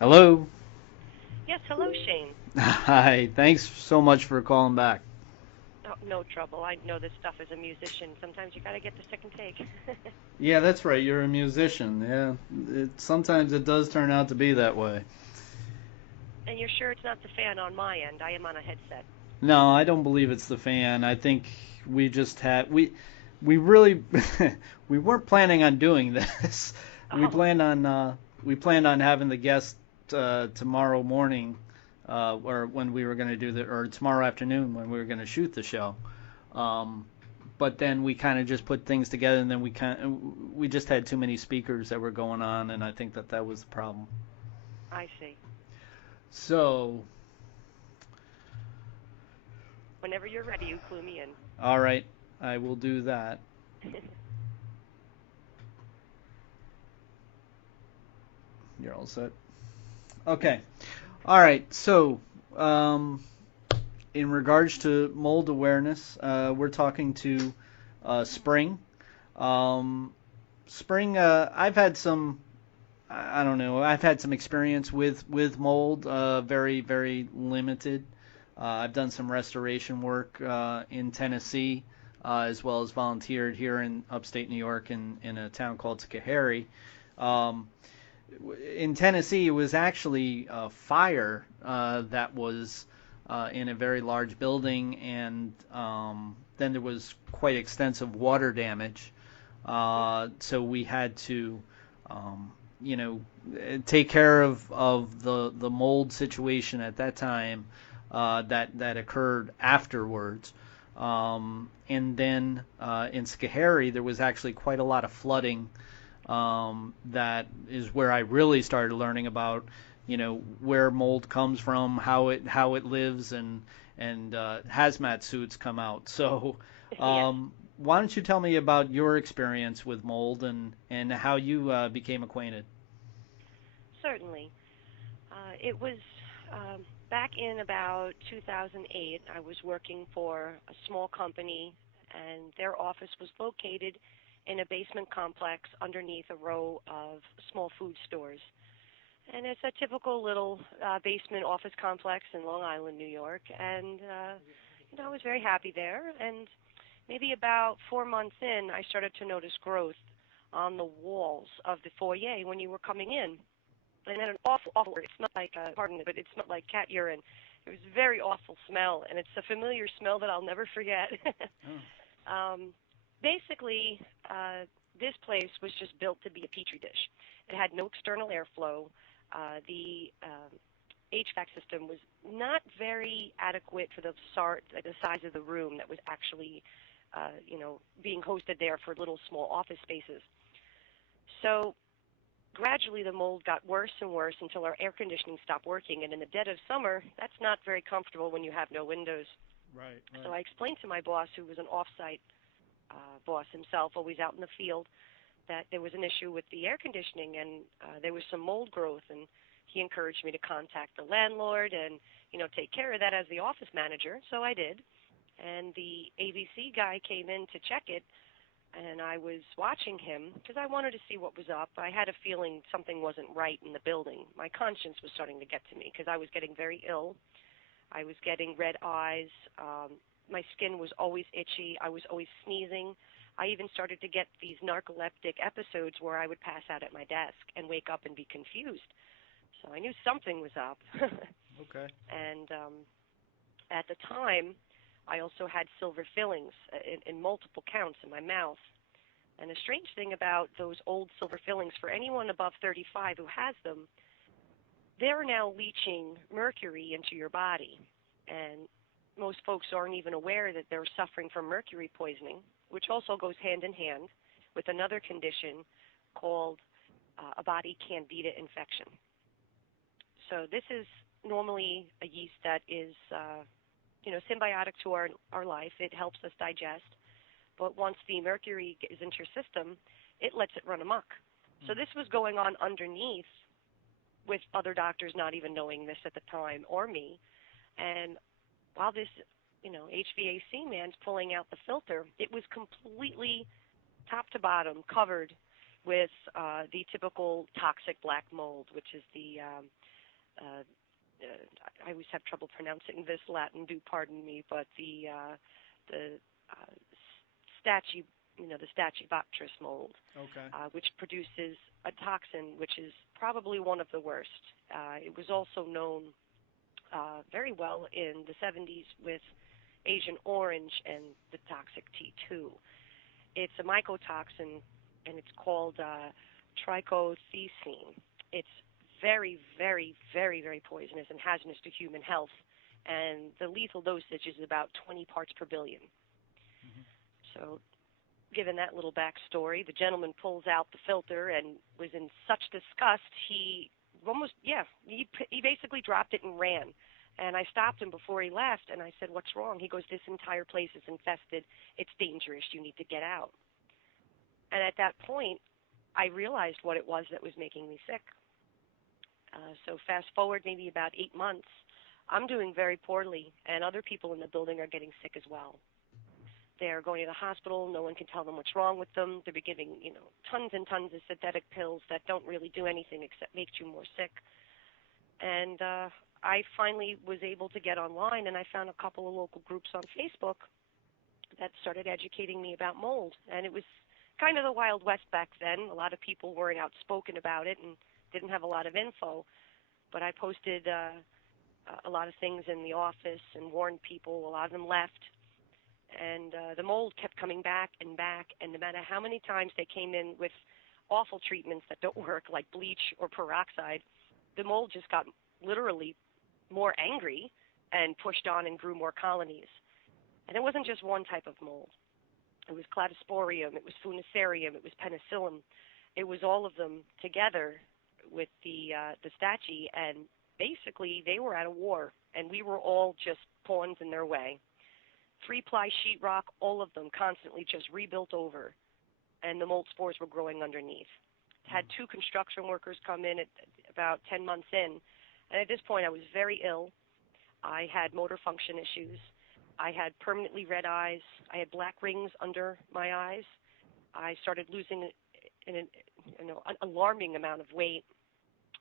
Hello. Yes, hello, Shane. Hi. Thanks so much for calling back. Oh, no trouble. I know this stuff as a musician. Sometimes you got to get the second take. Yeah, that's right. You're a musician. Yeah. Sometimes it does turn out to be that way. And you're sure it's not the fan on my end? I am on a headset. No, I don't believe it's the fan. I think we really we weren't planning on doing this. We Oh, planned on having the guest tomorrow morning, or when we were going to do the or tomorrow afternoon when we were going to shoot the show. Um, but then we kind of just put things together, and then we just had too many speakers that were going on, and I think that was the problem. I see. So, Whenever you're ready, you clue me in. all right, I will do that. You're all set. Okay. All right. So, um, in regards to mold awareness, we're talking to Spring. Um, Spring, I've had some. I don't know. I've had some experience with mold. Very limited. I've done some restoration work in Tennessee, as well as volunteered here in upstate New York in a town called Schoharie. Um, in Tennessee, it was actually a fire that was in a very large building, and then there was quite extensive water damage. So we had to, um, you know, take care of the mold situation at that time that occurred afterwards. And then in Schoharie, there was actually quite a lot of flooding. That is where I really started learning about, where mold comes from, how it lives, and hazmat suits come out. So, Yes, why don't you tell me about your experience with mold and how you became acquainted? certainly. It was back in about 2008. I was working for a small company, and their office was located in a basement complex underneath a row of small food stores. And it's a typical little basement office complex in Long Island, New York. And, I was very happy there. And maybe about 4 months in, I started to notice growth on the walls of the foyer when you were coming in. And then an awful, it smelled like, pardon me, but it smelled like cat urine. It was a very awful smell, and it's a familiar smell that I'll never forget. Oh. um, basically, this place was just built to be a petri dish. It had no external airflow. The HVAC system was not very adequate for the size of the room that was actually, being hosted there for little small office spaces. So gradually the mold got worse and worse until our air conditioning stopped working. And in the dead of summer, that's not very comfortable when you have no windows. Right, So right. I explained to my boss, who was an off-site boss himself, always out in the field, that there was an issue with the air conditioning and there was some mold growth. And he encouraged me to contact the landlord and, take care of that as the office manager. So I did. And the AVC guy came in to check it, and I was watching him because I wanted to see what was up. I had a feeling something wasn't right in the building. My conscience was starting to get to me because I was getting very ill. I was getting red eyes. My skin was always itchy. I was always sneezing. I even started to get these narcoleptic episodes where I would pass out at my desk and wake up and be confused. So I knew something was up. Okay. And at the time, I also had silver fillings in multiple counts in my mouth. And the strange thing about those old silver fillings, for anyone above 35 who has them, they're now leaching mercury into your body. And most folks aren't even aware that they're suffering from mercury poisoning, which also goes hand in hand with another condition called a body candida infection. So this is normally a yeast that is, symbiotic to our life. It helps us digest. But once the mercury is into your system, it lets it run amok. So this was going on underneath with other doctors not even knowing this at the time or me. And while this, HVAC man's pulling out the filter, it was completely top to bottom covered with the typical toxic black mold, which is I always have trouble pronouncing this Latin. Do pardon me, but the Stachy, the Stachybotrys mold, Okay. which produces a toxin which is probably one of the worst. It was also known very well in the 70s with Agent Orange and the toxic T2. It's a mycotoxin, and it's called trichothecene. It's very, very, very, very poisonous and hazardous to human health, and the lethal dosage is about 20 parts per billion. Mm-hmm. So given that little backstory, the gentleman pulls out the filter and was in such disgust, he basically dropped it and ran. And I stopped him before he left, and I said, "What's wrong?" He goes, "This entire place is infested. It's dangerous. You need to get out." And at that point, I realized what it was that was making me sick. So fast forward maybe about 8 months, I'm doing very poorly, and other people in the building are getting sick as well. They're going to the hospital. No one can tell them what's wrong with them. They're giving, tons and tons of synthetic pills that don't really do anything except make you more sick. And I finally was able to get online, and I found a couple of local groups on Facebook that started educating me about mold. And it was kind of the Wild West back then. A lot of people weren't outspoken about it and didn't have a lot of info. But I posted a lot of things in the office and warned people. A lot of them left. And the mold kept coming back, and no matter how many times they came in with awful treatments that don't work, like bleach or peroxide, the mold just got literally more angry and pushed on and grew more colonies. And it wasn't just one type of mold. It was cladosporium, it was fumicarium, it was penicillium. It was all of them together with the stachy, and basically they were at a war, and we were all just pawns in their way. 3-ply sheetrock, all of them constantly just rebuilt over, and the mold spores were growing underneath. Had 2 construction workers come in at about 10 months in, and at this point I was very ill. I had motor function issues. I had permanently red eyes. I had black rings under my eyes. I started losing an alarming amount of weight.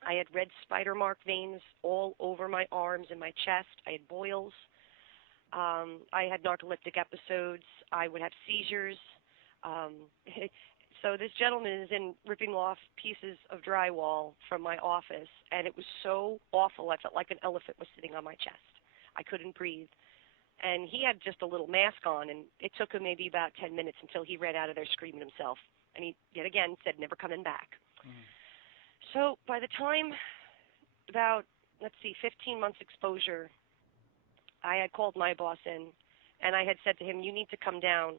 I had red spider mark veins all over my arms and my chest. I had boils. I had narcoleptic episodes. I would have seizures. So this gentleman is in ripping off pieces of drywall from my office, and it was so awful. I felt like an elephant was sitting on my chest. I couldn't breathe. And he had just a little mask on, and it took him maybe about 10 minutes until he ran out of there screaming himself. And he, yet again, said, "Never coming back." Mm. So by the time about, 15 months exposure, I had called my boss in, and I had said to him, "You need to come down,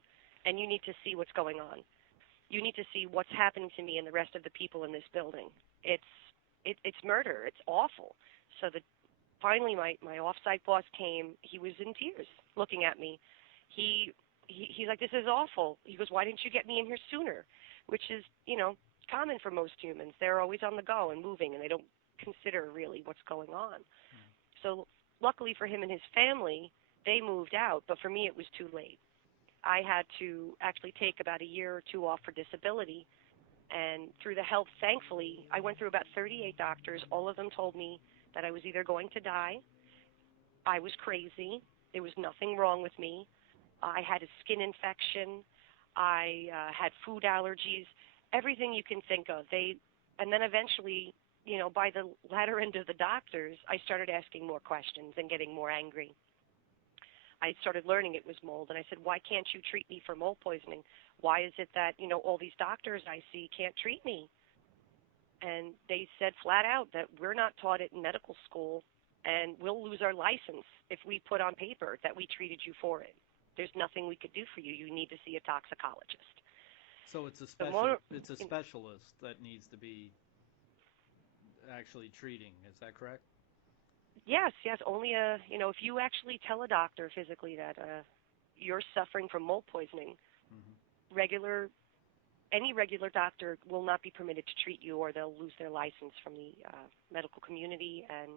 and you need to see what's going on. You need to see what's happening to me and the rest of the people in this building. It's murder. It's awful." So finally my off-site boss came. He was in tears looking at me. He's like, "This is awful." He goes, "Why didn't you get me in here sooner?" Which is, common for most humans. They're always on the go and moving, and they don't consider really what's going on. Mm. So luckily for him and his family, they moved out, but for me it was too late. I had to actually take about a year or 2 off for disability, and through the help, thankfully, I went through about 38 doctors. All of them told me that I was either going to die, I was crazy, there was nothing wrong with me, I had a skin infection, I had food allergies, everything you can think of. And then eventually, by the latter end of the doctors, I started asking more questions and getting more angry. I started learning it was mold, and I said, "Why can't you treat me for mold poisoning? Why is it that, all these doctors I see can't treat me?" And they said flat out that we're not taught it in medical school, and we'll lose our license if we put on paper that we treated you for it. There's nothing we could do for you. You need to see a toxicologist. So it's a specialist that needs to be actually treating. Is that correct? Yes. Only if you actually tell a doctor physically that you're suffering from mold poisoning, mm-hmm. Any regular doctor will not be permitted to treat you, or they'll lose their license from the medical community, and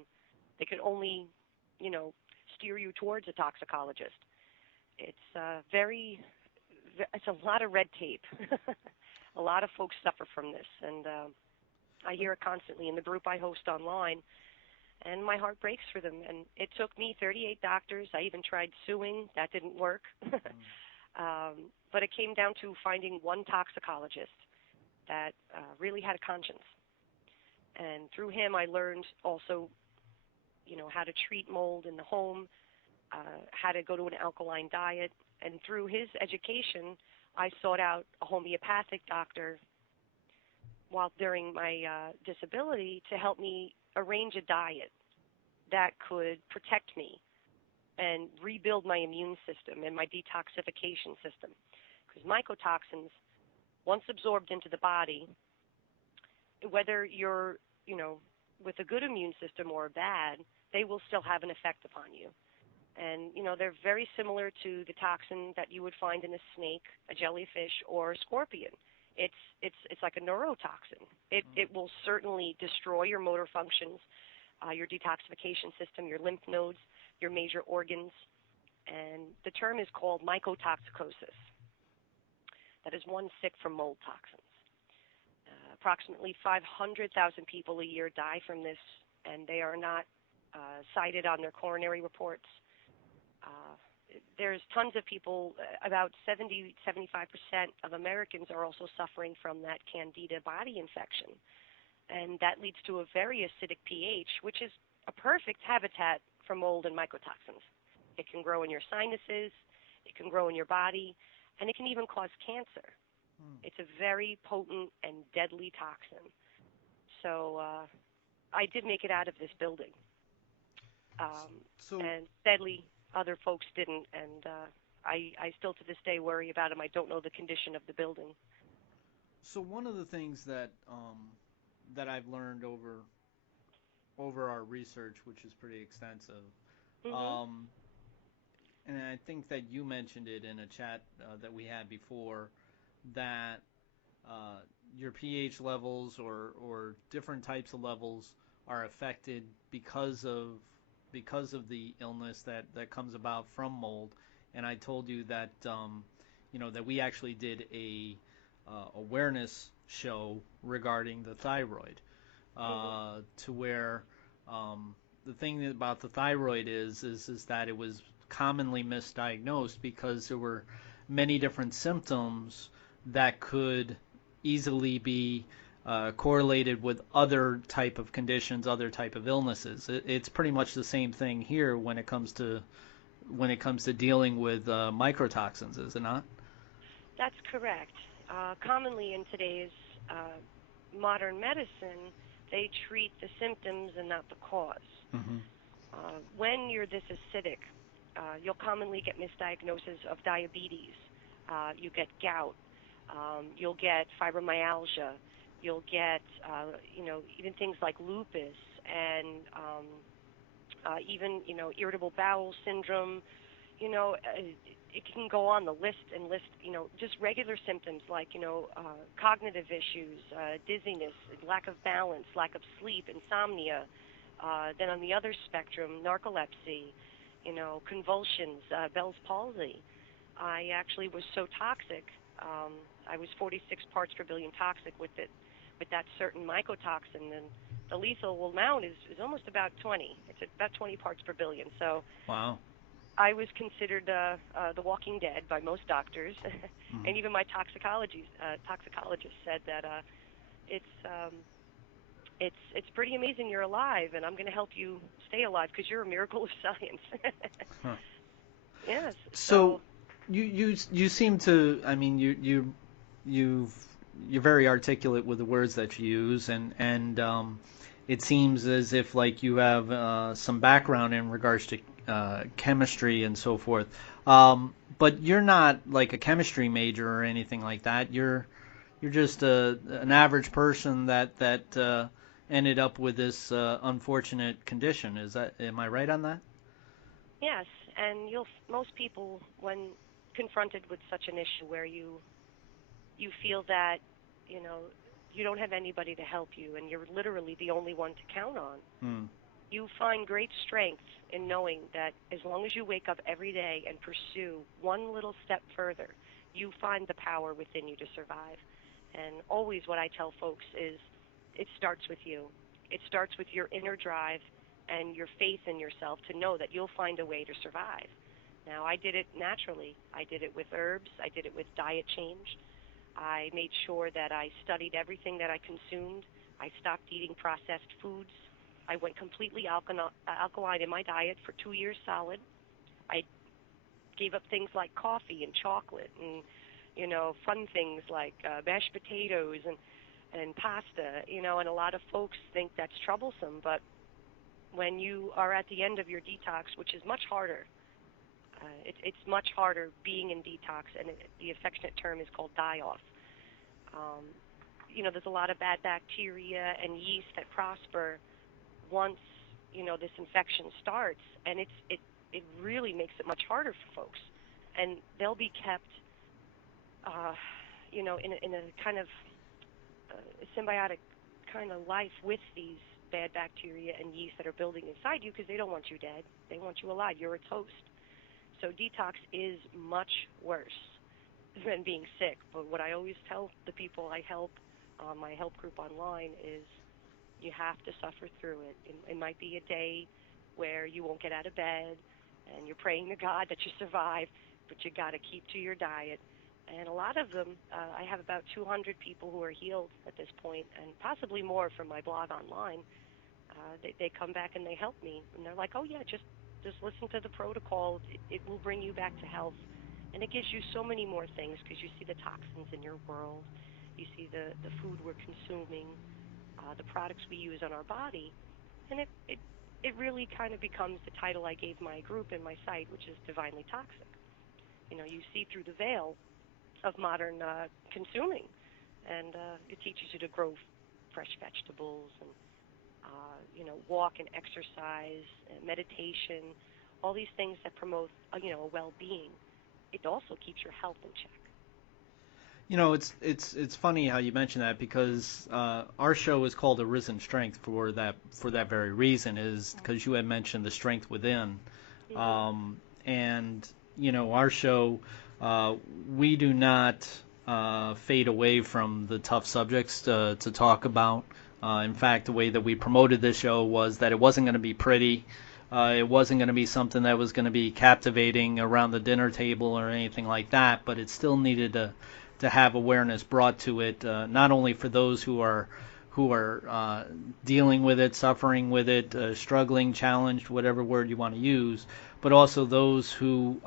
they could only, steer you towards a toxicologist. It's a lot of red tape. A lot of folks suffer from this, and I hear it constantly in the group I host online, and my heart breaks for them. And it took me 38 doctors. I even tried suing. That didn't work. But it came down to finding one toxicologist that really had a conscience. And through him, I learned also, how to treat mold in the home, how to go to an alkaline diet. And through his education, I sought out a homeopathic doctor while during my disability to help me arrange a diet that could protect me and rebuild my immune system and my detoxification system. Because mycotoxins, once absorbed into the body, whether you're, with a good immune system or a bad, they will still have an effect upon you. And, they're very similar to the toxin that you would find in a snake, a jellyfish, or a scorpion. It's like a neurotoxin. It will certainly destroy your motor functions, your detoxification system, your lymph nodes, your major organs. And the term is called mycotoxicosis. That is one sick from mold toxins. Approximately 500,000 people a year die from this, and they are not cited on their coronary reports. There's tons of people, about 75% of Americans are also suffering from that candida body infection. And that leads to a very acidic pH, which is a perfect habitat for mold and mycotoxins. It can grow in your sinuses, it can grow in your body, and it can even cause cancer. It's a very potent and deadly toxin. So I did make it out of this building. And sadly, other folks didn't, and I still to this day worry about them. I don't know the condition of the building. So one of the things that that I've learned over our research, which is pretty extensive, and I think that you mentioned it in a chat that we had before, that your pH levels or different types of levels are affected because of the illness that comes about from mold. And I told you that that we actually did a awareness show regarding the thyroid, to where the thing about the thyroid is that it was commonly misdiagnosed because there were many different symptoms that could easily be correlated with other type of conditions, other type of illnesses. It's pretty much the same thing here when it comes to dealing with mycotoxins, is it not? That's correct. Commonly in today's modern medicine, they treat the symptoms and not the cause. When you're this acidic, you'll commonly get misdiagnoses of diabetes. You get gout. You'll get fibromyalgia. You'll get, even things like lupus and even, irritable bowel syndrome. It can go on the list and list, just regular symptoms like, cognitive issues, dizziness, lack of balance, lack of sleep, insomnia. Then on the other spectrum, narcolepsy, convulsions, Bell's palsy. I actually was so toxic. I was 46 parts per billion toxic with that certain mycotoxin, and the lethal amount is almost about 20. It's about 20 parts per billion. So wow. I was considered the walking dead by most doctors, and even my toxicologist said that it's pretty amazing you're alive, and I'm going to help you stay alive because you're a miracle of science. Yes. So you seem to, I mean, you're very articulate with the words that you use, and it seems as if like you have some background in regards to chemistry and so forth. But you're not like a chemistry major or anything like that. You're just an average person that ended up with this unfortunate condition. Am I right on that? Yes, and most people, when confronted with such an issue where you feel that you don't have anybody to help you and you're literally the only one to count on, you find great strength in knowing that as long as you wake up every day and pursue one little step further, you find the power within you to survive. And always what I tell folks is it starts with you. It starts with your inner drive and your faith in yourself to know that you'll find a way to survive. Now, I did it naturally. I did it with herbs. I did it with diet change. I made sure that I studied everything that I consumed. I stopped eating processed foods. I went completely alkaline in my diet for 2 years solid. I gave up things like coffee and chocolate and fun things like mashed potatoes and pasta. And a lot of folks think that's troublesome, but when you are at the end of your detox, which is much harder, it's much harder being in detox, and the affectionate term is called die-off. Um, there's a lot of bad bacteria and yeast that prosper once this infection starts, and it really makes it much harder for folks, and they'll be kept, in a kind of symbiotic kind of life with these bad bacteria and yeast that are building inside you because they don't want you dead. They want you alive. You're a toast. So detox is much worse than being sick. But what I always tell the people I help on my help group online is you have to suffer through it. It might be a day where you won't get out of bed and you're praying to God that you survive, but you got to keep to your diet. And a lot of them, I have about 200 people who are healed at this point, and possibly more from my blog online. They come back and they help me, and they're like, "Oh yeah, just listen to the protocol. It will bring you back to health." And it gives you so many more things because you see the toxins in your world, you see the food we're consuming, the products we use on our body, and it really kind of becomes the title I gave my group and my site, which is Divinely Toxic. You see through the veil of modern consuming, and it teaches you to grow fresh vegetables and walk and exercise, and meditation, all these things that promote a well-being. It also keeps your health in check. It's funny how you mention that because our show is called Arisen Strength for that very reason, is because you had mentioned the strength within, and our show, we do not fade away from the tough subjects to talk about. In fact, the way that we promoted this show was that it wasn't going to be pretty. It wasn't going to be something that was going to be captivating around the dinner table or anything like that, but it still needed to have awareness brought to it, not only for those who are dealing with it, suffering with it, struggling, challenged, whatever word you want to use, but also those who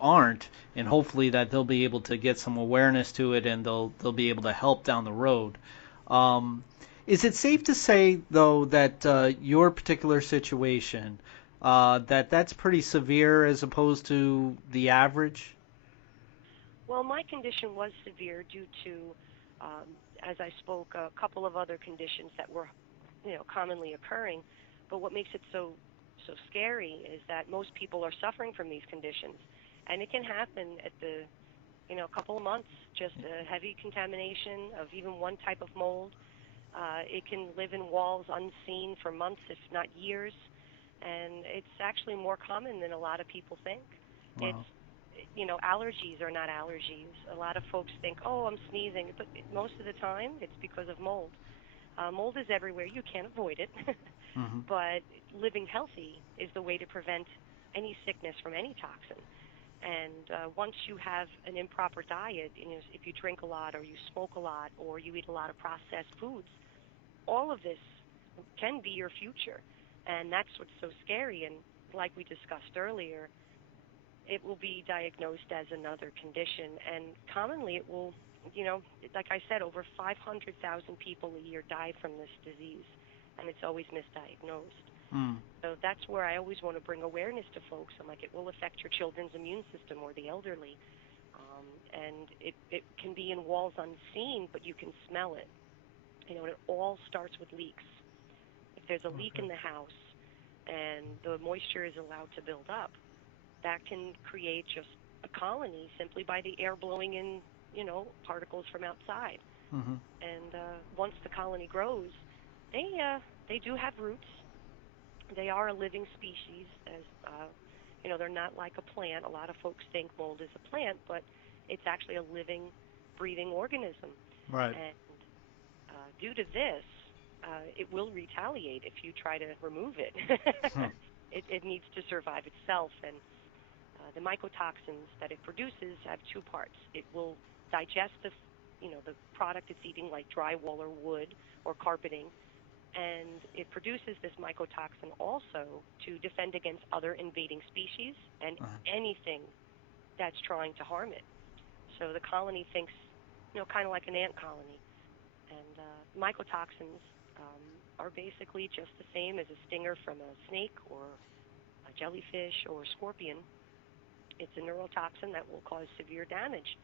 aren't, and hopefully that they'll be able to get some awareness to it and they'll be able to help down the road. Is it safe to say, though, that your particular situation, that's pretty severe as opposed to the average? Well, my condition was severe due to, as I spoke, a couple of other conditions that were, commonly occurring. But what makes it so scary is that most people are suffering from these conditions, and it can happen at the, couple of months, just a heavy contamination of even one type of mold. It can live in walls unseen for months, if not years, and it's actually more common than a lot of people think. It's Wow. allergies are not allergies. A lot of folks think, oh, I'm sneezing, but most of the time it's because of mold. Mold is everywhere. You can't avoid it, Hmm. but living healthy is the way to prevent any sickness from any toxin. And once you have an improper diet, if you drink a lot or you smoke a lot or you eat a lot of processed foods, all of this can be your future. And that's what's so scary. And like we discussed earlier, it will be diagnosed as another condition. And commonly it will, like I said, over 500,000 people a year die from this disease. And it's always misdiagnosed. Mm. So that's where I always want to bring awareness to folks. I'm like, it will affect your children's immune system or the elderly. And it can be in walls unseen, but you can smell it. It all starts with leaks. If there's a leak Okay. in the house and the moisture is allowed to build up, that can create just a colony simply by the air blowing in, particles from outside. Hmm. And once the colony grows, they do have roots. They are a living species, as they're not like a plant. A lot of folks think mold is a plant, but it's actually a living, breathing organism. Right. And due to this, it will retaliate if you try to remove it. Hmm. It needs to survive itself, and the mycotoxins that it produces have two parts. It will digest the product it's eating, like drywall or wood or carpeting, and it produces this mycotoxin also to defend against other invading species and Uh, anything that's trying to harm it. So the colony thinks, kind of like an ant colony. And mycotoxins are basically just the same as a stinger from a snake or a jellyfish or a scorpion. It's a neurotoxin that will cause severe damage.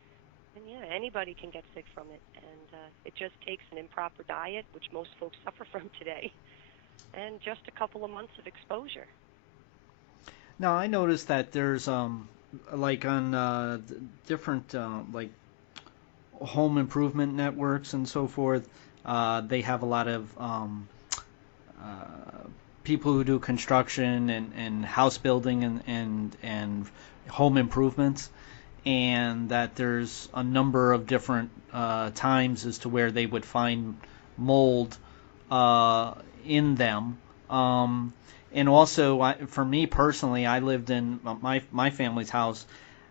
And yeah, anybody can get sick from it. And it just takes an improper diet, which most folks suffer from today, and just a couple of months of exposure. Now I noticed that there's like on different like home improvement networks and so forth. They have a lot of uh, people who do construction and house building and home improvements, and that there's a number of different times as to where they would find mold uh, in them. Um, and also, for me personally, I lived in my family's house.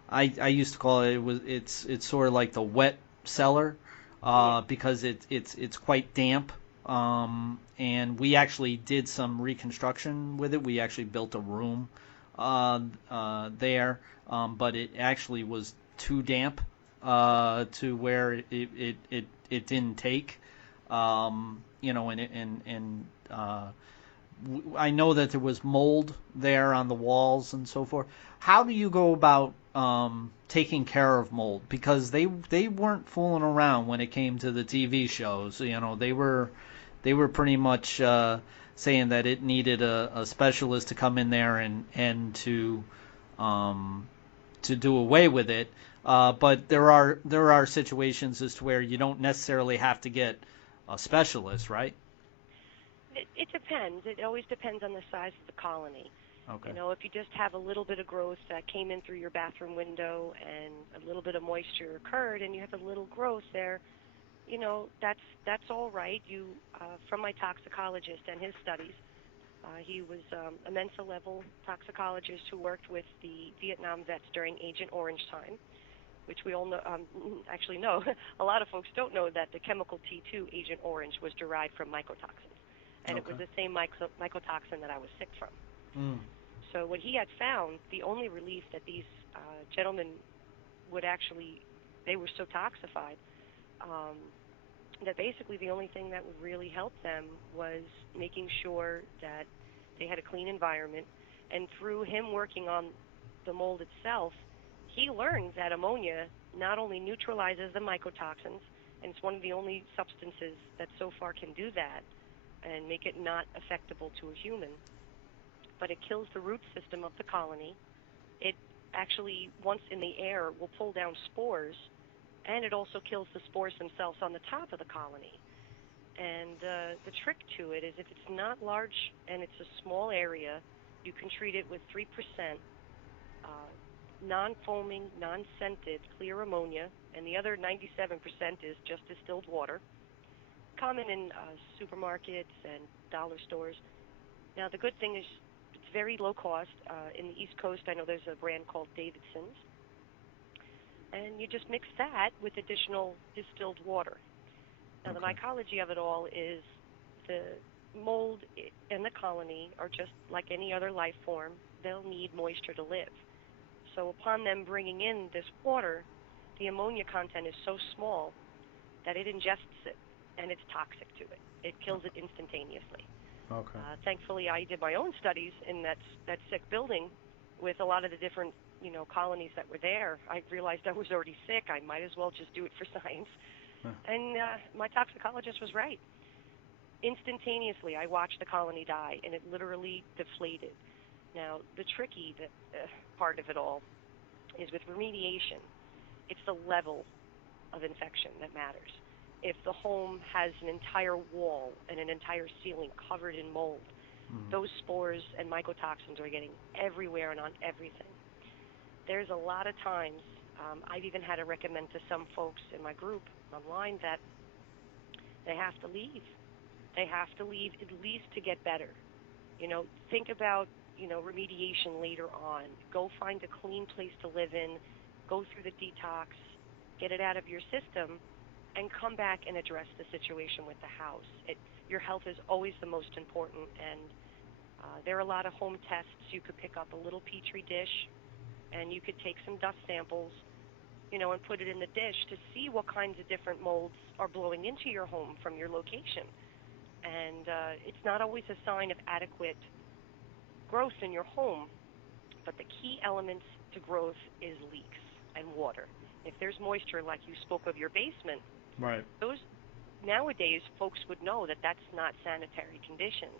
I used to call it, it's sort of like the wet cellar Mm. because it's quite damp. And we actually did some reconstruction with it. We actually built a room there, but it actually was too damp to where it didn't take. I know that there was mold there on the walls and so forth. How do you go about taking care of mold? Because they weren't fooling around when it came to the TV shows. They were pretty much saying that it needed a specialist to come in there and um, to do away with it. But there are situations as to where you don't necessarily have to get a specialist, right? It depends. It always depends on the size of the colony. Okay. If you just have a little bit of growth that came in through your bathroom window and a little bit of moisture occurred and you have a little growth there, that's all right. From my toxicologist and his studies, he was a Mensa level toxicologist who worked with the Vietnam vets during Agent Orange time, which we all know, actually know. A lot of folks don't know that the chemical T2 Agent Orange was derived from mycotoxins, and it Okay. was the same mycotoxin that I was sick from. Mm. So what he had found, the only relief that these gentlemen would actually, they were so toxified um, that basically the only thing that would really help them was making sure that they had a clean environment. And through him working on the mold itself, he learned that ammonia not only neutralizes the mycotoxins, and it's one of the only substances that so far can do that and make it not affectable to a human, but it kills the root system of the colony. It actually, once in the air, will pull down spores, and it also kills the spores themselves on the top of the colony. And the trick to it is if it's not large and it's a small area, you can treat it with 3% uh, non-foaming, non-scented clear ammonia, and the other 97% is just distilled water, common in supermarkets and dollar stores. Now, the good thing is it's very low cost. In the East Coast, I know there's a brand called Davidson's, and you just mix that with additional distilled water. Now, the Okay. mycology of it all is the mold and the colony are just like any other life form. They'll need moisture to live. So upon them bringing in this water, the ammonia content is so small that it ingests it, and it's toxic to it. It kills it instantaneously. Okay. Thankfully, I did my own studies in that sick building with a lot of the different colonies that were there. I realized I was already sick. I might as well just do it for science. Huh. And my toxicologist was right. Instantaneously, I watched the colony die, and it literally deflated. Now, the tricky part of it all is with remediation. It's the level of infection that matters. If the home has an entire wall and an entire ceiling covered in mold, Mm. those spores and mycotoxins are getting everywhere and on everything. There's a lot of times I've even had to recommend to some folks in my group online that They have to leave. They have to leave at least to get better. Think about, remediation later on. Go find a clean place to live in, go through the detox, get it out of your system, and come back and address the situation with the house. Your health is always the most important, and there are a lot of home tests. You could pick up a little petri dish, and you could take some dust samples, and put it in the dish to see what kinds of different molds are blowing into your home from your location. And it's not always a sign of adequate growth in your home, but the key elements to growth is leaks and water. If there's moisture, like you spoke of your basement, Right. those nowadays folks would know that that's not sanitary conditions.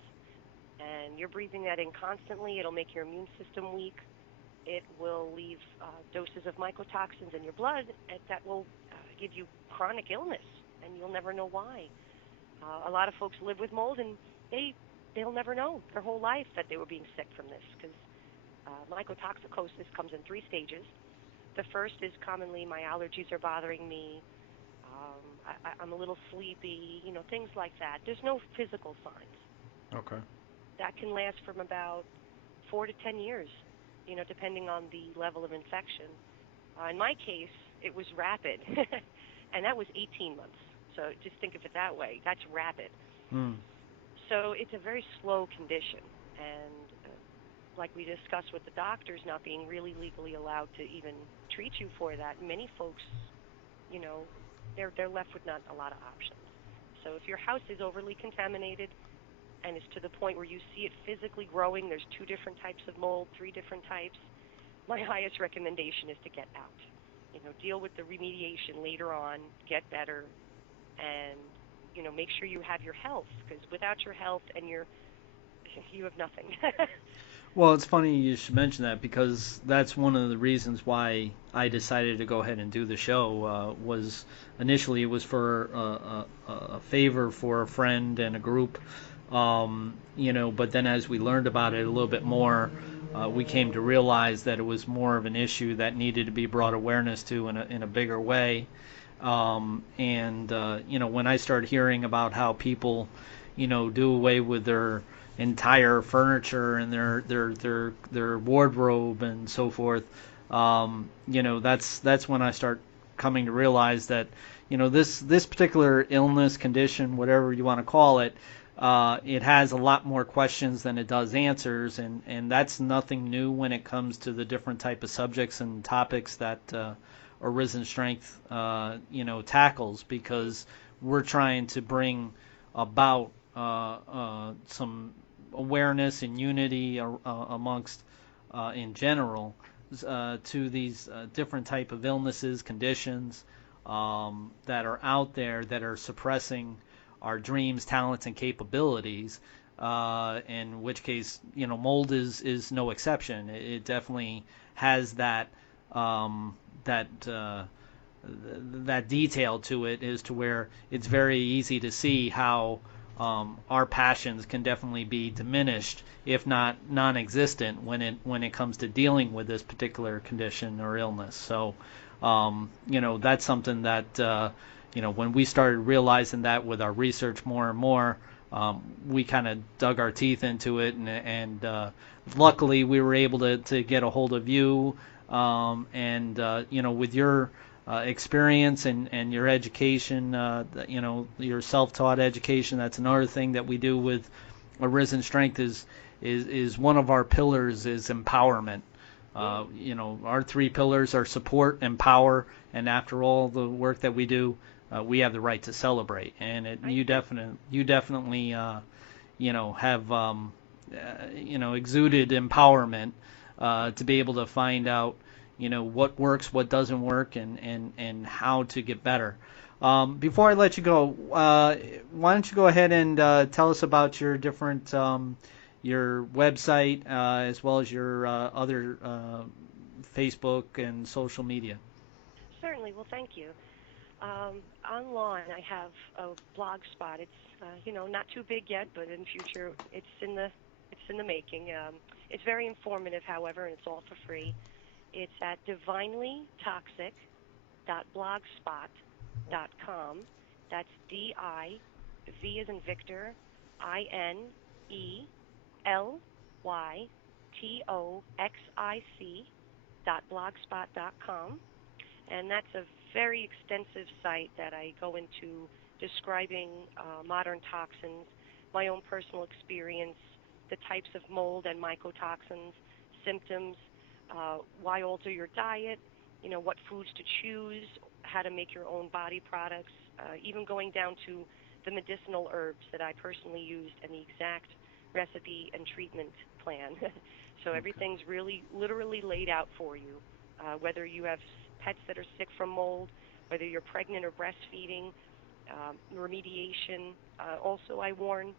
And you're breathing that in constantly. It'll make your immune system weak. It will leave doses of mycotoxins in your blood that will give you chronic illness, and you'll never know why. A lot of folks live with mold, and they'll never know their whole life that they were being sick from this, because mycotoxicosis comes in 3 stages. The first is commonly my allergies are bothering me. I'm a little sleepy, things like that. There's no physical signs. Okay. That can last from about 4 to 10 years, depending on the level of infection. In my case, it was rapid, and that was 18 months. So just think of it that way. That's rapid. Mm. So it's a very slow condition, and like we discussed with the doctors not being really legally allowed to even treat you for that, many folks, they're left with not a lot of options. So if your house is overly contaminated and it's to the point where you see it physically growing, there's 2 different types of mold, 3 different types, my highest recommendation is to get out. Deal with the remediation later on, get better, and make sure you have your health, because without your health and you have nothing. Well, it's funny you should mention that, because that's one of the reasons why I decided to go ahead and do the show. Was initially it was for a favor for a friend and a group, but then as we learned about it a little bit more, we came to realize that it was more of an issue that needed to be brought awareness to in a bigger way. When I started hearing about how people, do away with their entire furniture and their wardrobe and so forth, that's when I start coming to realize that, this particular illness, condition, whatever you want to call it, it has a lot more questions than it does answers, and that's nothing new when it comes to the different type of subjects and topics that Arisen Strength, tackles, because we're trying to bring about some awareness and unity amongst, in general, to these different type of illnesses, conditions that are out there that are suppressing our dreams, talents, and capabilities. In which case, mold is no exception. It definitely has that that that detail to it, is to where it's very easy to see how our passions can definitely be diminished, if not non-existent, when it comes to dealing with this particular condition or illness. So, that's something that when we started realizing that with our research more and more, we kind of dug our teeth into it, and luckily we were able to get a hold of you, with your experience and your education, your self-taught education. That's another thing that we do with Arisen Strength, is one of our pillars is empowerment. Our 3 pillars are support, empower, and after all the work that we do, we have the right to celebrate. And you definitely have exuded empowerment to be able to find out what works, what doesn't work, and how to get better. Before I let you go, why don't you go ahead and tell us about your different your website, as well as your other Facebook and social media. Certainly. Well, thank you. Online, I have a blog spot. It's not too big yet, but in future, it's in the making. It's very informative, however, and it's all for free. It's at divinelytoxic.blogspot.com. That's V as in Victor, INELYTOXIC.blogspot.com. And that's a very extensive site that I go into describing modern toxins, my own personal experience, the types of mold and mycotoxins, symptoms, why alter your diet, what foods to choose, how to make your own body products, even going down to the medicinal herbs that I personally used and the exact recipe and treatment plan. So Okay. everything's really literally laid out for you, whether you have pets that are sick from mold, whether you're pregnant or breastfeeding, remediation. Also, I warn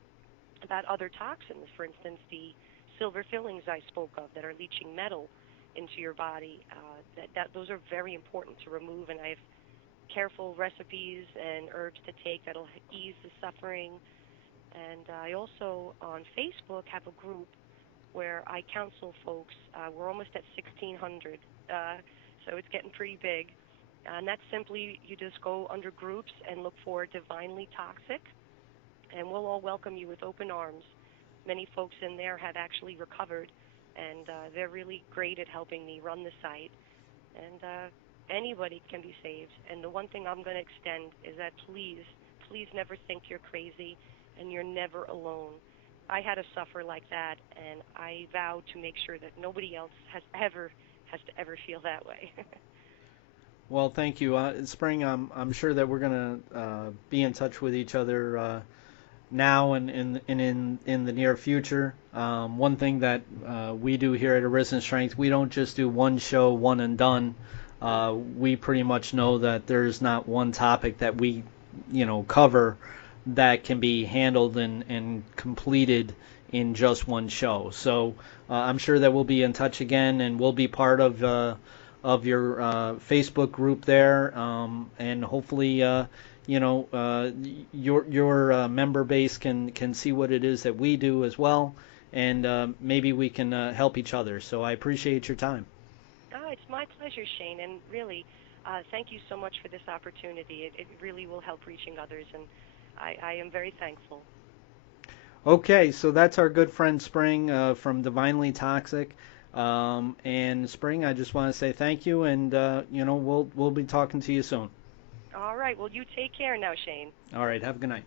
about other toxins, for instance, the silver fillings I spoke of that are leaching metal into your body. Those are very important to remove, and I have careful recipes and herbs to take that'll ease the suffering. And I also, on Facebook, have a group where I counsel folks. We're almost at 1,600, so it's getting pretty big. And that's simply, you just go under groups and look for Divinely Toxic, and we'll all welcome you with open arms. Many folks in there have actually recovered, and they're really great at helping me run the site. And anybody can be saved. And the one thing I'm going to extend is that please, please never think you're crazy, and you're never alone. I had to suffer like that, and I vow to make sure that nobody else has to ever feel that way. Well, thank you. Spring, I'm sure that we're going to be in touch with each other now and in the near future. One thing that we do here at Arisen Strength, we don't just do one show, one and done. We pretty much know that there's not one topic that we, cover that can be handled and completed in just one show. So I'm sure that we'll be in touch again, and we'll be part of your Facebook group there, and hopefully, your member base can see what it is that we do as well, and maybe we can help each other. So I appreciate your time. Oh, it's my pleasure, Shane, and really, thank you so much for this opportunity. It really will help reaching others, and I am very thankful. Okay, so that's our good friend Spring from Divinely Toxic. And Spring, I just want to say thank you, and we'll be talking to you soon. All right, well, you take care now, Shane. All right, have a good night.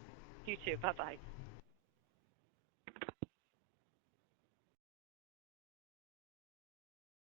You too. Bye-bye.